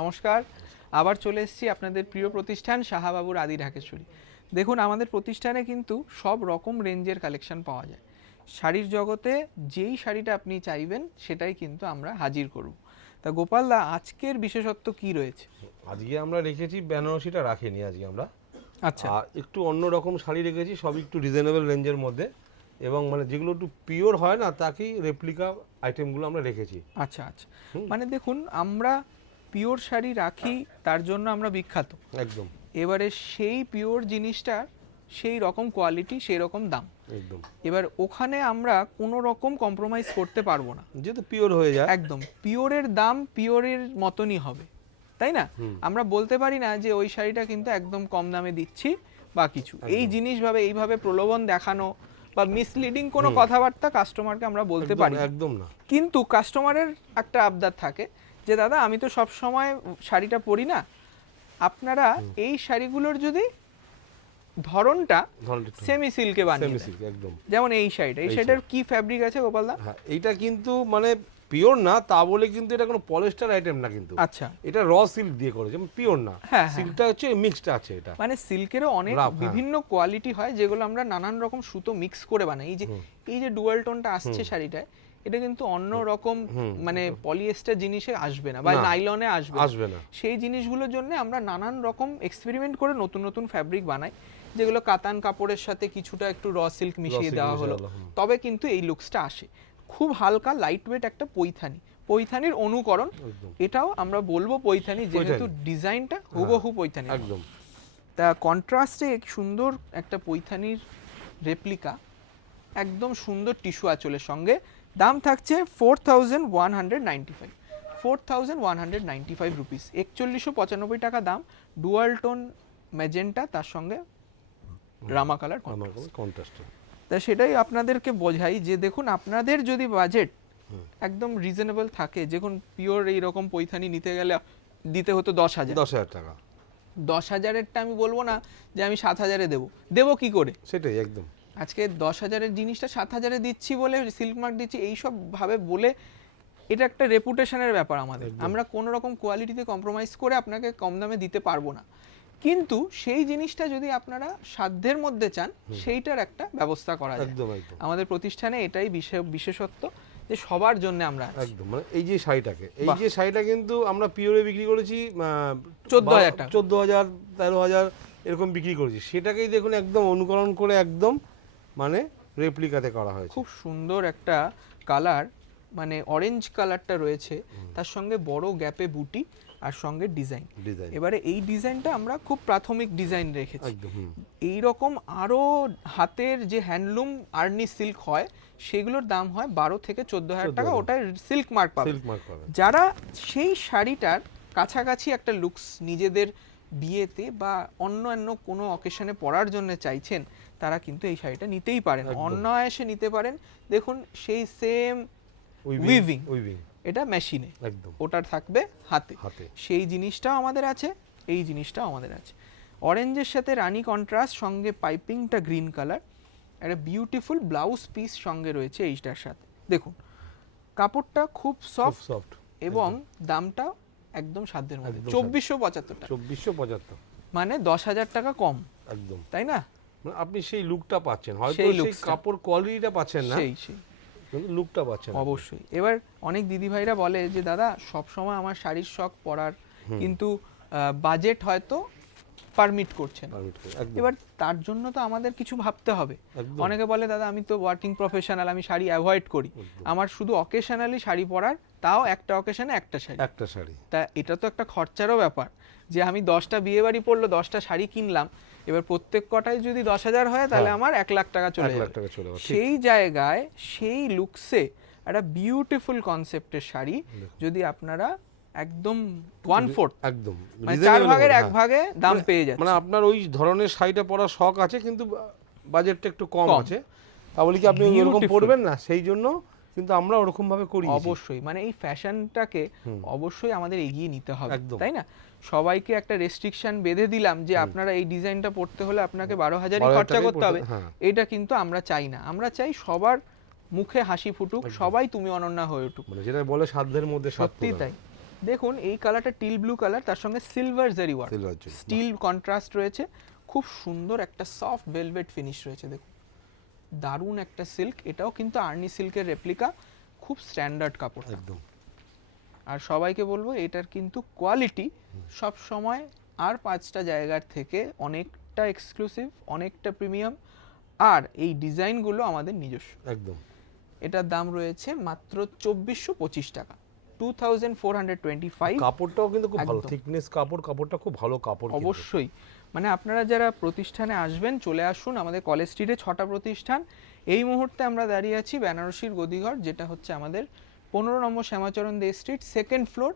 নমস্কার, আবার চলে এসেছি আপনাদের প্রিয় প্রতিষ্ঠান শাহাবাবুর আদি ঢাকেশ্বরী। দেখুন, আমাদের প্রতিষ্ঠানে কিন্তু সব রকম রেঞ্জের কালেকশন পাওয়া যায়। শাড়ির জগতে যেই শাড়িটা আপনি চাইবেন সেটাই কিন্তু আমরা হাজির করব। তা গোপালদা, আজকের বিশেষত্ব কি রয়েছে? আজকে আমরা রেখেছি, বেনারসিটা রাখিনি আজকে আমরা। আচ্ছা, আর একটু অন্য রকম শাড়ি রেখেছি, সব একটু রিজনেবল রেঞ্জের মধ্যে, এবং মানে যেগুলো একটু পিওর হয় না তাকেই রেপ্লিকা আইটেমগুলো আমরা রেখেছি। আচ্ছা আচ্ছা। মানে দেখুন, আমরা পিওর শাড়ি রাখি, তার জন্য আমরা বিখ্যাত। একদম এবারে সেই পিওর জিনিসটা সেই রকম কোয়ালিটি, সেই রকম দাম। একদম, এবার ওখানে আমরা কোনো রকম কম্প্রোমাইজ করতে পারবো না। যেহেতু পিওর হয়ে যায় একদম পিওরের দাম পিওরের মতনই হবে, তাই না? আমরা বলতে পারি না যে ওই শাড়িটা কিন্তু একদম কম দামে দিচ্ছি বা কিছু। এই জিনিসভাবে এইভাবে প্রলোভন দেখানো বা মিসলিডিং কোনো কথাবার্তা কাস্টমারকে আমরা বলতে পারি একদম না। কিন্তু কাস্টমারের একটা আবদার থাকে যে দাদা, আমি তো সব সময় শাড়িটা পরি না, আপনারা এই শাড়িগুলোর যদি ধরনটা সেমি সিল্কে বানিয়ে দেন। একদম, যেমন এই শাড়িটার কি ফ্যাব্রিক আছে গোপালদা? হ্যাঁ, এইটা কিন্তু মানে পিওর না তা বলে কিন্তু এটা কোনো পলিস্টার আইটেম না, কিন্তু আচ্ছা, এটা র সিল্ক দিয়ে করেছে, পিওর না। হ্যাঁ, সিল্কটা হচ্ছে মিক্সড আছে এটা। মানে সিল্কেরও অনেক বিভিন্ন কোয়ালিটি হয় যেগুলো আমরা নানান রকম সুতো মিক্স করে বানাই। এই যে ডুয়াল টোনটা আসছে শাড়িটায়, এটা কিন্তু অন্য রকম মানে পলিয়েস্টার জিনিসে আসবে না বা নাইলনে আসবে না। সেই জিনিসগুলোর জন্য আমরা নানান রকম এক্সপেরিমেন্ট করে নতুন নতুন ফ্যাব্রিক বানাই, যেগুলো কাতান কাপড়ের সাথে কিছুটা একটু র সিল্ক মিশিয়ে দেওয়া হলো, তবে কিন্তু এই লুকসটা আসে। খুব হালকা লাইট ওয়েট একটা পৈথানির অনুকরণ। এটাও আমরা বলবো পৈথানি, যেহেতু ডিজাইনটা হুবহু পৈথানি একদম। তা কন্ট্রাস্টে সুন্দর একটা পৈথানির রেপ্লিকা, একদম সুন্দর টিস্যু আঁচলের সঙ্গে। দাম থাকছে 4195 রুপিস, 4195 টাকা দাম। ডুয়াল টোন ম্যাজেন্টা, তার সঙ্গে রামা কালার কন্ট্রাস্ট। তা সেটাই আপনাদেরকে বোঝাই যে দেখুন, আপনাদের যদি বাজেট একদম রিজনেবল থাকে, যখন পিওর এইরকম পৈথানি নিতে গেলে দিতে হতো 10,000 টাকা, 10,000-এরটা আমি বলবো না যে আমি 7,000-এ দেবো কি করে। সেটাই একদম। আজকে 10,000-এর জিনিসটা 7,000-এ দিচ্ছি বলে, সিল্ক মার্ক দিচ্ছি এইসব ভাবে বলে, এটা একটা রেপুটেশনের ব্যাপার আমাদের। আমরা কোনো রকম কোয়ালিটিতে কম্প্রোমাইজ করে আপনাকে কম দামে দিতে পারবো না, কিন্তু সেই জিনিসটা যদি আপনারা সাধ্যের মধ্যে চান, সেইটার একটা ব্যবস্থা করা যায়। আমাদের প্রতিষ্ঠানে এটাই বিশেষত্ব যে সবার জন্য আমরা একদম। মানে এই যে শাড়িটা কিন্তু আমরা পিওরে বিক্রি করেছি 14,000 টাকা, 14,000 13,000 এরকম বিক্রি করেছি। সেটাকেই দেখুন একদম অনুকরণ করে একদম মানে রেপ্লিকাতে করা হয়েছে। খুব সুন্দর একটা কালার, মানে অরেঞ্জ কালারটা রয়েছে, তার সঙ্গে বড় গ্যাপে বুটি আর সঙ্গে ডিজাইন। এবারে এই ডিজাইনটা আমরা খুব প্রাথমিক ডিজাইন রেখেছি। এই রকম আরো হাতের যে হ্যান্ডলুম আর্নি সিল্ক হয়, সেগুলোর দাম হয় 12 থেকে 14,000 টাকা, ওটা সিল্ক মার্ক পাবে। যারা সেই শাড়িটার কাছাকাছি একটা লুকস নিজেদের বিয়েতে বা অন্য কোনো অকেশনে পরার জন্য চাইছেন, তারা কিন্তু এই শাড়িটা নিতেই পারেন, অনায়াসে নিতে পারেন। দেখুন, সেই সেম উইভিং, এটা মেশিনে, ওটার থাকবে হাতে। সেই জিনিসটাও আমাদের আছে, এই জিনিসটাও আমাদের আছে। অরেঞ্জের সাথে রানী কন্ট্রাস্ট, সঙ্গে পাইপিংটা গ্রিন কালার, একটা বিউটিফুল ব্লাউজ পিস সঙ্গে রয়েছে এইটার সাথে। দেখুন, কাপড়টা খুব সফট এবং দামটা একদম সাধ্যের মধ্যে, 2475 টাকা। 2475 মানে 10,000 টাকা কম, একদম, তাই না? আপনি সেই লুকটা পাচ্ছেন, হয়তো সেই কাপড় কোয়ালিটিটা পাচ্ছেন না, সেই লুকটা পাচ্ছেন অবশ্যই। এবার অনেক দিদি ভাইরা বলে যে দাদা, সব সময় আমার শাড়ির শখ পরার, কিন্তু বাজেট হয়তো পারমিট করছে না। এবার তার জন্য তো আমাদের কিছু ভাবতে হবে। অনেকে বলে দাদা, আমি তো ওয়ার্কিং প্রফেশনাল, আমি শাড়ি অ্যাভয়েড করি, আমার শুধু অকেশনালি শাড়ি পরার, তাও একটা অকেশনে একটা শাড়ি। তা এটা তো একটা খরচারও ব্যাপার, যে আমি 10টা বিয়ে বাড়ি পড়লো, 10টা শাড়ি কিনলাম, এবার প্রত্যেক কটাই যদি 10,000 হয়, তাহলে আমার 1,00,000 টাকা চলে যাবে। সেই জায়গায় সেই লুকসে একটা বিউটিফুল কনসেপ্টের শাড়ি যদি আপনারা একদম 1/4, একদম মানে 4 ভাগের 1 ভাগে দাম পেয়ে যাচ্ছে, মানে আপনার ওই ধরনের শাড়িটা পরার শখ আছে কিন্তু বাজেটটা একটু কম আছে, তাহলে কি আপনি এরকম পরবেন না? সেই জন্য কিন্তু আমরা ওরকম ভাবে করি। অবশ্যই, মানে এই ফ্যাশনটাকে অবশ্যই আমাদের এগিয়ে নিতে হবে, তাই না? সবাইকে একটা রেস্ট্রিকশন বেঁধে দিলাম যে আপনারা এই ডিজাইনটা পড়তে হলে আপনাকে 12,000 খরচা করতে হবে, এটা কিন্তু আমরা চাই না। আমরা চাই সবার মুখে হাসি ফুটুক, সবাই তুমি অনন্যা হয়ে উঠুক, মানে যেটা বলে সাধ্যের মধ্যে। সত্যি তাই। দেখুন এই কালারটা টিল ব্লু কালার, তার সঙ্গে সিলভার জারি ওয়ার্ক, Silver জারি, স্টিল কন্ট্রাস্ট রয়েছে, খুব সুন্দর একটা সফট ভেলভেট ফিনিশ রয়েছে। দেখুন দারুণ একটা সিল্ক, এটাও কিন্তু আর্নি সিল্কের রেপ্লিকা, খুব স্ট্যান্ডার্ড কাপড় একদম। আর সবাইকে বলবো এটার কিন্তু কোয়ালিটি সব সময় আর 5টা জায়গার থেকে অনেকটা এক্সক্লুসিভ, অনেকটা প্রিমিয়াম, আর এই ডিজাইনগুলো আমাদের নিজস্ব। একদম। এটার দাম রয়েছে মাত্র 2425 টাকা, 2425। কাপড়টাও কিন্তু খুব ভালো একদম। থিকনেস কাপড়টা খুব ভালো কাপড় কিন্তু। অবশ্যই, মানে আপনারা যারা প্রতিষ্ঠানে আসবেন চলে আসুন, আমাদের কলেজ স্ট্রিটে 6টা প্রতিষ্ঠান। এই মুহূর্তে আমরা দাঁড়িয়ে আছি বেনারসির গদিঘর, যেটা হচ্ছে আমাদের 15 নম্বর শ্যামাচরণ দে স্ট্রিট, সেকেন্ড ফ্লোর।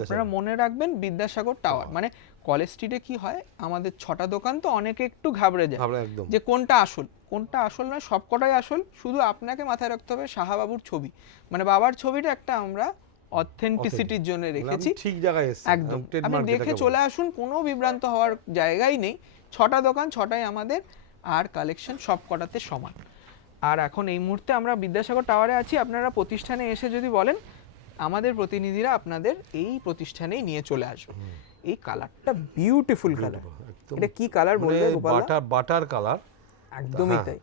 আপনারা মনে রাখবেন বিদ্যাসাগর টাওয়ার। মানে কলেজ স্ট্রিটে কি হয়, আমাদের 6টা দোকান তো অনেকে একটু ঘাবড়ে যায় একদম। যে কোনটা আসল কোনটা আসল নয়, সবকটাই আসল। শুধু আপনাকে মাথায় রাখতে হবে শাহাবাবুর ছবি, মানে বাবার ছবিটা একটা আমরা অথেন্টিসিটির জন্য রেখেছি। ঠিক জায়গায় এসেছে একদম, আপনি দেখে চলে আসুন, কোনো বিভ্রান্ত হওয়ার জায়গাই নেই। 6টা দোকান, 6টাই আমাদের, আর কালেকশন সব কটাতে সমান। আর এখন এই মুহূর্তে আমরা বিদ্যাসাগর টাওয়ারে আছি। আপনারা প্রতিষ্ঠানে এসে যদি বলেন, আমাদের প্রতিনিধিরা আপনাদের এই প্রতিষ্ঠানেই নিয়ে চলে আসবে। এই কালারটা বিউটিফুল কালার, এটা কি কালার বললে গোপাল? বাটার কালার, একদমই তাই,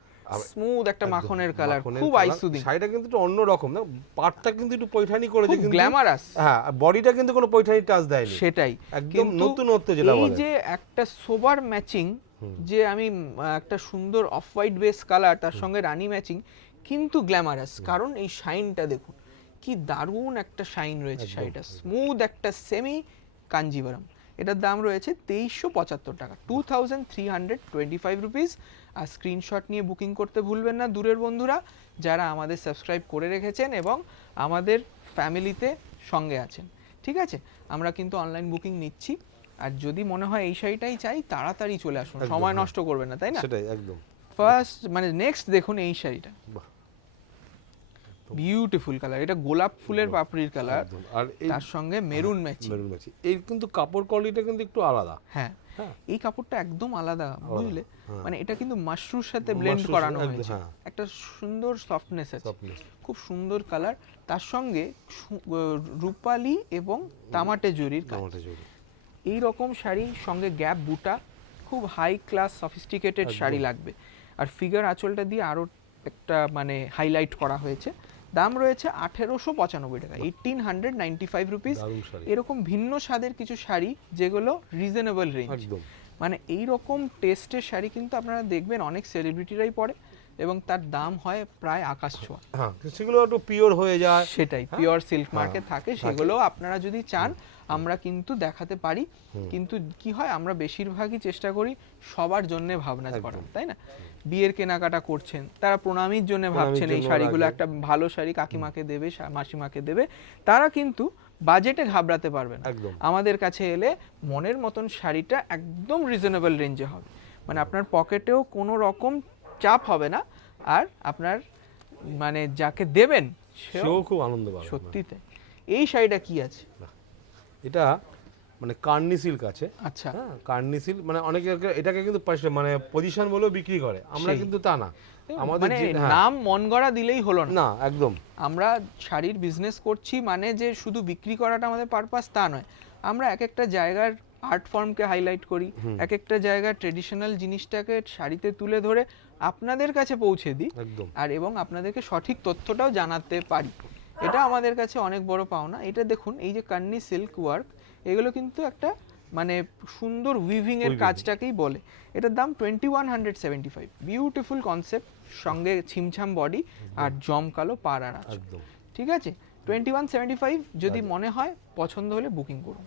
স্মুথ একটা মাখনের কালার, খুব আইসুদিং। শাড়িটা কিন্তু একটু অন্যরকম না, পাটটা কিন্তু একটু পৈঠানি করেছে, কিন্তু গ্ল্যামারাস। হ্যাঁ, বডিটা কিন্তু কোনো পৈঠানি টাচ দেয়নি, সেটাই একদম নতুনত্ব যেটা বলে। এই যে একটা সোবার ম্যাচিং, যে আমি একটা সুন্দর অফ হোয়াইট বেস কালার, তার সঙ্গে রানী ম্যাচিং, কিন্তু গ্ল্যামারাস, কারণ এই শাইনটা দেখুন কি দারুণ একটা শাইন রয়েছে শাড়িটা, স্মুথ একটা সেমি কাঞ্জিভারাম। এটার দাম রয়েছে 2375 টাকা, 2325 রুপিস। আর স্ক্রিনশট নিয়ে বুকিং করতে ভুলবেন না দূরের বন্ধুরা, যারা আমাদের সাবস্ক্রাইব করে রেখেছেন এবং আমাদের ফ্যামিলিতে সঙ্গে আছেন। ঠিক আছে, আমরা কিন্তু অনলাইন বুকিং নিচ্ছি, আর যদি মনে হয় এই শাড়িটাই চাই, তাড়াতাড়ি চলে আসুন, সময় নষ্ট করবেন না, তাই না? সেটাই একদম। ফার্স্ট মানে নেক্সট দেখুন এই শাড়িটা, বিউটিফুল কালার, এটা গোলাপ ফুলের পাপড়ির কালার, আর তার সঙ্গে মেরুন ম্যাচিং। এই কিন্তু কাপড় কোয়ালিটিটা কিন্তু একটু আলাদা। হ্যাঁ, এই কাপড়টা একদম আলাদা, বুঝলে? মানে এটা কিন্তু মাশরুর সাথে ব্লেন্ড করানো হয়েছে, একটা সুন্দর সফটনেস আছে, খুব সুন্দর কালার, তার সঙ্গে রূপালি এবং তামাটে জরির কাজ। এই রকম শাড়ি সঙ্গে গ্যাপ বুটা, খুব হাই ক্লাস সফিস্টিকেটেড শাড়ি লাগবে। আর ফিগার আঁচলটা দিয়ে আরো একটা মানে হাইলাইট করা হয়েছে। দাম রয়েছে 1895 টাকা, 1895 রুপিস। এরকম ভিন্ন স্বাদের কিছু শাড়ি যেগুলো রিজনেবল রেঞ্জ, মানে এই রকম টেস্টের শাড়ি কিন্তু আপনারা দেখবেন অনেক সেলিব্রিটিরাই পরে, এবং তার দাম হয় প্রায় আকাশ ছোঁয়া। হ্যাঁ, সেগুলো একটু পিওর হয়ে যায়, সেটাই পিওর সিল্ক মার্কে থাকে, সেগুলো আপনারা যদি চান আমরা কিন্তু দেখাতে পারি। কিন্তু কি হয়, আমরা বেশিরভাগই চেষ্টা করি সবার জন্য ভাবনা করার, তাই না? বিয়ের কেনাকাটা করছেন, তারা প্রণামীর জন্য ভাবছেন এই শাড়িগুলো, একটা ভালো শাড়ি কাকিমাকে দেবে, মাসিমাকে দেবে, তারা কিন্তু বাজেটে ঘাবড়াতে পারবে না। আমাদের কাছে এলে মনের মতন শাড়িটা একদম রিজনেবল রেঞ্জে হবে, মানে আপনার পকেটেও কোনো রকম চাপ হবে না, আর আপনার মানে যাকে দেবেন সেও খুব আনন্দ পাবে। সত্যি তাই। এই শাড়িটা কি আছে? এটা মানে কার্নি সিল্ক আছে। আচ্ছা, হ্যাঁ, কার্নি সিল্ক, মানে অনেকে এটাকে কিন্তু মানে পজিশন বলেও বিক্রি করে, আমরা কিন্তু তা না। আমাদের নাম মন গড়া দিলেই হলো না, একদম। আমরা শাড়ির বিজনেস করছি মানে যে শুধু বিক্রি করাটা আমাদের পারপাস তা নয়, আমরা এক একটা জায়গার আর্ট ফর্মকে হাইলাইট করি, এক একটা জায়গার ট্রেডিশনাল জিনিসটাকে শাড়িতে তুলে ধরে আপনাদের কাছে পৌঁছে দিই, আর এবং আপনাদেরকে সঠিক তথ্যটাও জানাতে পারি। এটা আমাদের কাছে অনেক বড় পাওনা। এটা দেখুন, এই যে কান্নি সিল্ক ওয়ার্ক, এগুলো কিন্তু একটা মানে সুন্দর উইভিং এর কাজটাকেই বলে। এটার দাম 2175, বিউটিফুল কনসেপ্ট, সঙ্গে ছিমছাম বডি আর জমকালো পার আর আছে। ঠিক আছে, 2175, যদি মনে হয় পছন্দ হলে বুকিং করুন।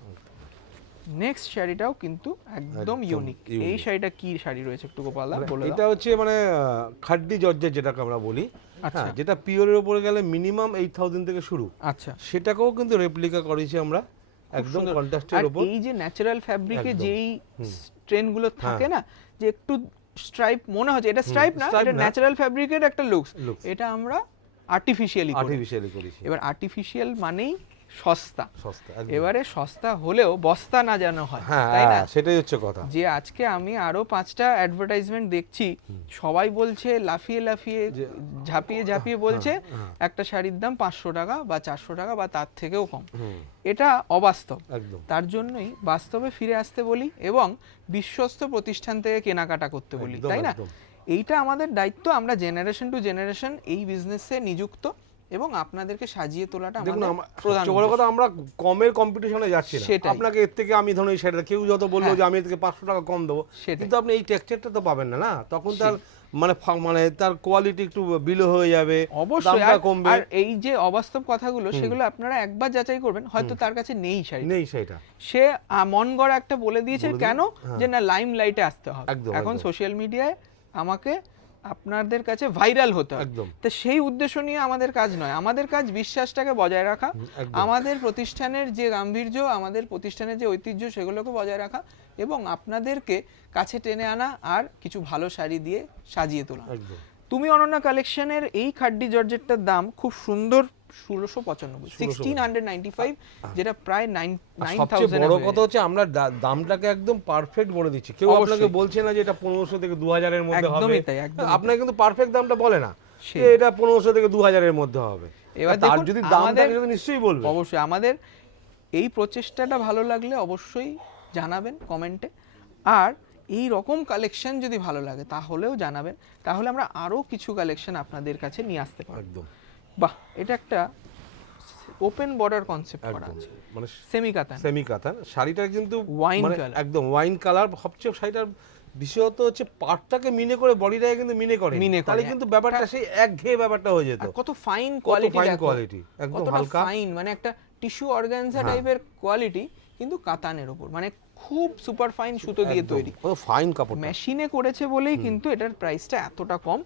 নেক্সট শাড়িটাও কিন্তু একদম ইউনিক। এই শাড়িটা কি শাড়ি রয়েছে একটু গোপাল দা বলে দাও। এটা হচ্ছে মানে খাড্ডি জর্জেট যেটাকে আমরা বলি, আচ্ছা, যেটা পিওরের উপরে গেলে মিনিমাম 8000 থেকে শুরু। আচ্ছা, সেটাকেও কিন্তু রেপ্লিকা করেছি আমরা, একদম কন্ট্রাস্টের উপর। এই যে ন্যাচারাল ফ্যাব্রিকে যেই ট্রেন গুলো থাকে না, যে একটু স্ট্রাইপ মনে হচ্ছে, এটা স্ট্রাইপ না, এটা ন্যাচারাল ফ্যাব্রিকের একটা লুকস, এটা আমরা আর্টিফিশিয়ালি করেছি। করেছি। এবার আর্টিফিশিয়াল মানেই সস্তা। সস্তা এবারে সস্তা হলেও বস্তা না যেন হয়, হ্যাঁ তাই না? সেটাই হচ্ছে কথা। যে আজকে আমি আরো 5টা অ্যাডভার্টাইজমেন্ট দেখছি, সবাই বলছে লাফিয়ে লাফিয়ে ঝাঁপিয়ে ঝাঁপিয়ে বলছে একটা শাড়ির দাম 500 টাকা বা 400 টাকা বা তার থেকেও কম। এটা অবাস্তব। একদম তার জন্যই বাস্তবে ফিরে আসতে বলি এবং বিশ্বস্ত প্রতিষ্ঠান থেকে কেনাকাটা করতে বলি, তাই না? এইটা আমাদের দায়িত্ব। আমরা জেনারেশন টু জেনারেশন এই বিজনেসে নিযুক্ত এবং আপনাদেরকে সাজিয়ে তোলাটা আমাদের প্রধান বড় কথা। আমরা কমের কম্পিটিশনে যাচ্ছি না। সেটাই। আপনাকে এর থেকে আমি ধরুন এই শাড়িটা কেউ যত বললো যে আমি এর থেকে 500 টাকা কম দেবো, কিন্তু আপনি এই টেক্সচারটা তো পাবেন না, না তখন তার মানে তার কোয়ালিটি একটু বিলো হয়ে যাবে, অবশ্যই দামটা কমবে। আর এই যে অবাস্তব কথাগুলো সেগুলো আপনারা একবার যাচাই করবেন, হয়তো তার কাছে নেই শাড়ি, নেই সেটা, সে মন গড়া একটা বলে দিয়েছে কেন, যে না লাইম লাইটে আসতে হবে, এখন সোশ্যাল মিডিয়ায় আমাকে আপনাদের কাছে ভাইরাল হতে হবে। তো সেই উদ্দেশ্য নিয়ে আমাদের কাজ নয়, আমাদের কাজ বিশ্বাসটাকে বজায় রাখা, আমাদের প্রতিষ্ঠানের যে গাম্ভীর্য, আমাদের প্রতিষ্ঠানের যে ঐতিহ্য সেগুলোকে বজায় রাখা এবং আপনাদেরকে কাছে টেনে আনা আর কিছু ভালো শাড়ি দিয়ে সাজিয়ে তোলা। তুমি অনন্যা কালেকশনের এই খাড্ডি জর্জেটটার দাম খুব সুন্দর 1695, যেটা প্রায় 9000। বড় কথা হচ্ছে আমরা দামটাকে একদম পারফেক্ট বলে দিচ্ছি। কেউ আপনাকে বলছে না যে এটা 1500 থেকে 2000 এর মধ্যে হবে, আপনাকে কিন্তু পারফেক্ট দামটা বলে না যে এটা 1500 থেকে 2000 এর মধ্যে হবে। এবার তার যদি দামটা যদি নিশ্চয়ই বলবে। অবশ্যই আমাদের এই প্রচেষ্টাটা ভালো লাগলে অবশ্যই জানাবেন কমেন্টে, আর এই রকম কালেকশন যদি ভালো লাগে তাহলেও জানাবেন, তাহলে আমরা আরো কিছু কালেকশন আপনাদের কাছে নিয়ে আসতে পারব। একদম বাহ, এটা একটা ওপেন বর্ডার কনসেপ্ট করা আছে, মানে সেমি কাতান শাড়িটা কিন্তু ওয়াইন কালার, একদম ওয়াইন কালার। সবচেয়ে শাড়িটার বিশেষত হচ্ছে পাটটাকে মিনে করে বডিটাকে কিন্তু মিনে করে, তাহলে কিন্তু ব্যাপারটা সেই একঘেয়ে ব্যাপারটা হয়ে যেত। কত ফাইন কোয়ালিটি, একদম হালকা ফাইন, মানে একটা টিস্যু অর্গানজা টাইপের কোয়ালিটি, কিন্তু কাতানের উপর, মানে খুব সুপার ফাইন সুতো দিয়ে তৈরি, কত ফাইন কাপড়, মেশিনে করেছে বলেই কিন্তু এটার প্রাইসটা এতটা কম,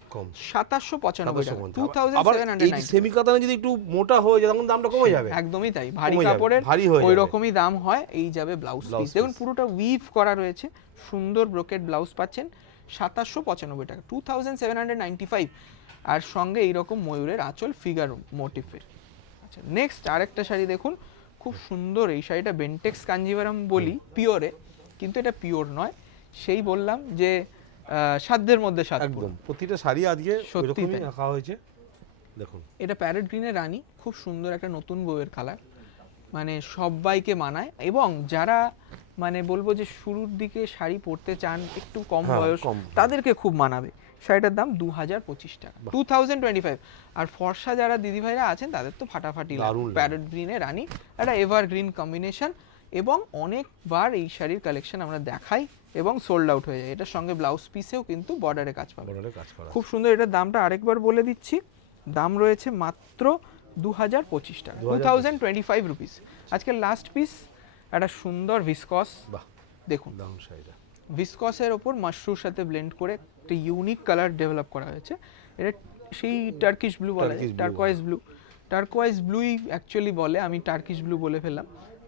2795 টাকা, 2795। এই সেমি কাতানে যদি একটু মোটা হয়ে যায় তখন দামটা কমে যাবে। একদমই তাই, ভারী কাপড়ের ওই রকমই দাম হয়। এই যাবে ব্লাউজ পিস, দেখুন পুরোটা উইভ করা রয়েছে, সুন্দর ব্রোকেট ব্লাউজ পাচ্ছেন 2795 টাকা, 2795। আর সঙ্গে এইরকম ময়ূরের আঁচল ফিগার মোটিফের। আচ্ছা, নেক্সট আরেকটা শাড়ি দেখুন, খুব সুন্দর। এই শাড়িটা বেন্টেক্স কাঞ্জিভারাম বলি পিওরে, কিন্তু এটা পিওর নয়। সেই বললাম যে সাধ্যের মধ্যে সাধ্য, একদম প্রতিটা শাড়ি আজকে এরকমই রাখা হয়েছে। দেখুন এটা প্যারেট গ্রিনের রানী, খুব সুন্দর একটা নতুন বউয়ের কালার, মানে সবাইকে মানায় এবং যারা মানে বলবো যে শুরুর দিকে শাড়ি পরতে চান, একটু কম বয়স, তাদেরকে খুব মানাবে। শাড়িটার দাম 2025 টাকা, 2025। আর ফর্সা যারা দিদিভাইরা আছেন তাদের তো ফাটাফাটি লাগবে। প্যারেট গ্রিনে রানী একটা এভারগ্রিন কম্বিনেশন, এবং অনেকবার এই শাড়ির কালেকশন আমরা দেখাই এবং সোল্ড আউট হয়ে যায়। এটার সঙ্গে ব্লাউজ পিসেও কিন্তু বর্ডারে কাজ পাবে, খুব সুন্দর। এটার দামটা আরেকবার বলে দিচ্ছি, দাম রয়েছে মাত্র 2025 টাকা, 2025 রুপিস। আজকের লাস্ট পিস একটা সুন্দর ভিসকস, দেখুন ভিসকসের ওপর মাশরুর সাথে ব্লেন্ড করে একটা ইউনিক কালার ডেভেলপ করা হয়েছে। এটা সেই টার্কিশ ব্লু বলা যায়, টার্কোয়াইজ ব্লুই অ্যাকচুয়ালি বলে, আমি টার্কিশ ব্লু বলে ফেললাম,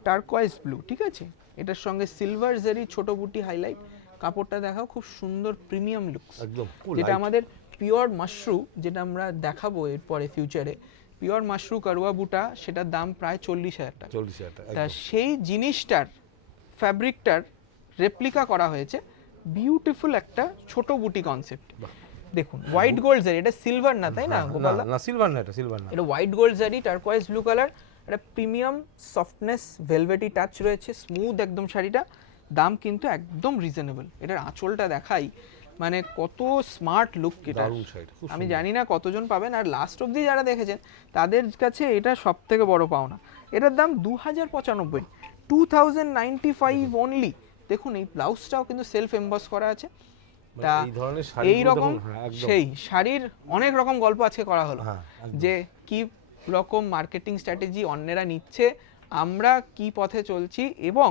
টার্কোয়াইজ ব্লু, ঠিক আছে। এটার সঙ্গে সিলভার জারি ছোট বুটি হাইলাইট, কাপড়টা দেখাও, খুব সুন্দর প্রিমিয়াম লুকস, যেটা আমাদের পিওর মাশরু, যেটা আমরা দেখাবো এরপরে ফিউচারে, পিওর মাশরু কারুয়া বুটা, সেটার দাম প্রায় 40,000 টাকা। তা সেই জিনিসটার ফ্যাব্রিকটার রেপ্লিকা করা হয়েছে বিউটিফুল একটা ছোট বুটি কনসেপ্ট। দেখুন হোয়াইট গোল্ড জারি, এটা সিলভার না, তাই না গোপাল? না সিলভার না, এটা সিলভার না, এটা হোয়াইট গোল্ড জারি, টার্কোয়াইজ ব্লু কালার, একটা প্রিমিয়াম সফটনেস ভেলভেটি টাচ রয়েছে, স্মুথ একদম শাড়িটা। দাম কিন্তু একদম রিজনেবল। এটার আঁচলটা দেখাই, মানে কত স্মার্ট লুক এটা, আমি জানি না কতজন পাবেন, আর লাস্ট অবধি যারা দেখেছেন তাদের কাছে এটা সব থেকে বড় পাওনা। এটার দাম 2095, 2095 অনলি। দেখুন এই ব্লাউজটাও কিন্তু সেলফ এমবস করা আছে। তা এই রকম সেই শাড়ির অনেক রকম গল্প আজকে করা হলো, যে কি রকম মার্কেটিং স্ট্র্যাটেজি অন্যেরা নিচ্ছে, আমরা কি পথে চলছি এবং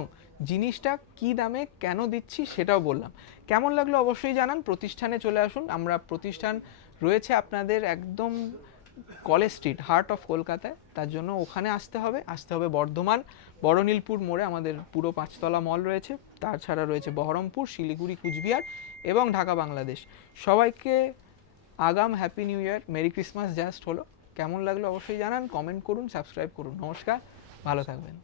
জিনিসটা কি দামে কেন দিচ্ছি সেটাও বললাম। কেমন লাগলো অবশ্যই জানান। প্রতিষ্ঠানে চলে আসুন, আমরা প্রতিষ্ঠান রয়েছে আপনাদের একদম কলেজ স্ট্রিট, হার্ট অফ কলকাতায়। তার জন্য ওখানে আসতে হবে বর্ধমান বড়নীলপুর মোড়ে আমাদের পুরো 5তলা মল রয়েছে, তাছাড়া রয়েছে বহরমপুর, শিলিগুড়ি, কুচবিহার এবং ঢাকা বাংলাদেশ। সবাইকে আগাম happy new year, merry Christmas just হলো। কেমন লাগলো অবশ্যই জানান, কমেন্ট করুন, সাবস্ক্রাইব করুন। নমস্কার, ভালো থাকবেন।